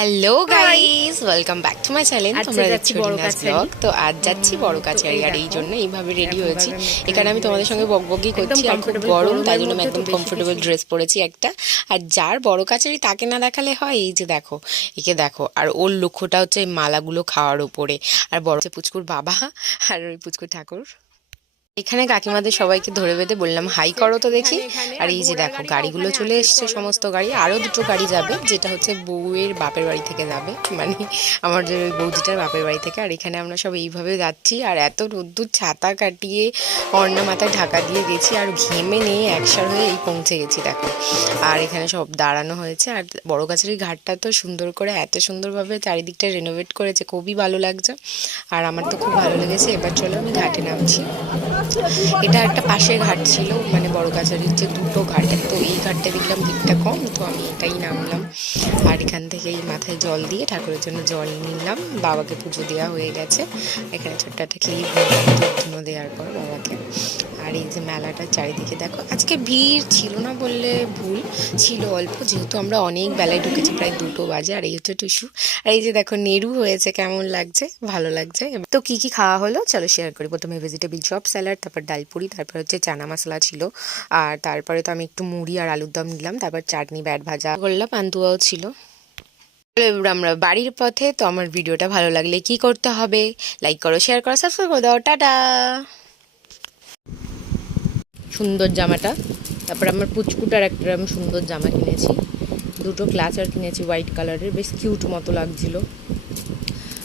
Hello guys, welcome back to my channel. তোমরা যাচ্ছি দেখছো বড় রিনাস কাছারি। ব্লগ। তো আজ যাচ্ছি বড় কাছারি, আর এই জন্য এইভাবে রেডি হয়েছি। এখানে আমি তোমাদের সঙ্গে বকবকি একদম করছি, আর খুব comfortable গরম, তাই গরমের জন্য আমি মধ্যে তো একদম বেশি কমফোর্টেবল কিছু ড্রেস পরেছি একটা। আর যার বড় কাছারি তাকে না দেখালে হয়? এই যে দেখো, একে দেখো। আর ওর লক্ষ্যটা হচ্ছে এই মালাগুলো খাওয়ার উপরে। আর বড় হচ্ছে পুচকুর বাবা, আর ওই পুচকুর ঠাকুর। এখানে কাকিমাদের সবাইকে ধরে বেঁধে বললাম হাই করো তো দেখি। আর এই যে দেখো, গাড়িগুলো চলে এসছে, সমস্ত গাড়ি। আরো দুটো গাড়ি যাবে, যেটা হচ্ছে বউয়ের বাপের বাড়ি থেকে যাবে, মানে আমার যে ওই বৌদিটার বাপের বাড়ি থেকে। আর এখানে আমরা সব এইভাবে যাচ্ছি, আর এত রোদ্দুর, ছাতা কাটিয়ে অন্না মাথায় ঢাকা দিয়ে গেছি, আর ঘেমে নিয়ে একসার হয়ে এই পৌঁছে গেছি দেখো। আর এখানে সব দাঁড়ানো হয়েছে। আর বড় গাছের ঘাটটা তো সুন্দর করে, এত সুন্দরভাবে চারিদিকটা রেনোভেট করেছে, খুবই ভালো লাগছে। আর আমার তো খুব ভালো লেগেছে। এবার চলো আমি ঘাটে নামছি। এটা একটা পাশে ঘাট ছিল, মানে বড় কাছারির যে দুটো ঘাটের, তো এই ঘাটটা দেখলাম ভিড়টা কম, তো আমি এটাই নামলাম। আর এখান থেকেই মাথায় জল দিয়ে ঠাকুরের জন্য জল নিলাম। বাবাকে পুজো দেওয়া হয়ে গেছে। এখানে ছোট্ট একটা ক্লিপ ধুনো দেওয়ার পর বাবাকে। আর এই যে মেলাটার চারিদিকে দেখো, আজকে ভিড় ছিল না বললে ভুল, ছিল অল্প, যেহেতু আমরা অনেক বেলায় ঢুকেছি, প্রায় 2টো বাজে। আর এই হচ্ছে টুসু। আর এই যে দেখো নেরু হয়েছে, কেমন লাগছে? ভালো লাগছে। তো কি কি খাওয়া হলো চলো শেয়ার করি। প্রথমে ভেজিটেবল চপ, স্যালাড, তারপর ডাল পুরি, তারপর হচ্ছে চানা মশলা ছিল। আর তারপরে তো আমি একটু মুড়ি আর আলুর দম নিলাম, তারপর চাটনি, ব্যাট ভাজা করলাম, পান্তুয়াও ছিল। এবার আমরা বাড়ির পথে। তো আমার ভিডিওটা ভালো লাগলে কি করতে হবে? লাইক করো, শেয়ার করো, সাবস্ক্রাইব করে দাও। টাটা। সুন্দর জামাটা। তারপর আমার পুচকুটার একটা আমি সুন্দর জামা কিনেছি, দুটো ক্লাচার কিনেছি হোয়াইট কালারের, বেশ কিউট মতো লাগছিল।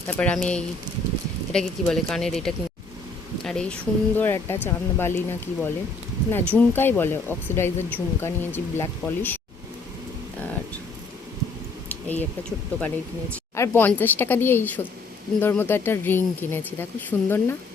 তারপর আমি এই, এটাকে কি বলে, কানের এটা কিনে। আর এই সুন্দর একটা চাঁদবালি না কি বলে, না ঝুমকাই বলে, অক্সিডাইজার ঝুমকা নিয়েছি, ব্ল্যাক পলিশ। আর এই একটা ছোট্ট কানের কিনেছি। আর 50 টাকা দিয়ে এই সুন্দর মতো একটা রিং কিনেছি, দেখো সুন্দর না?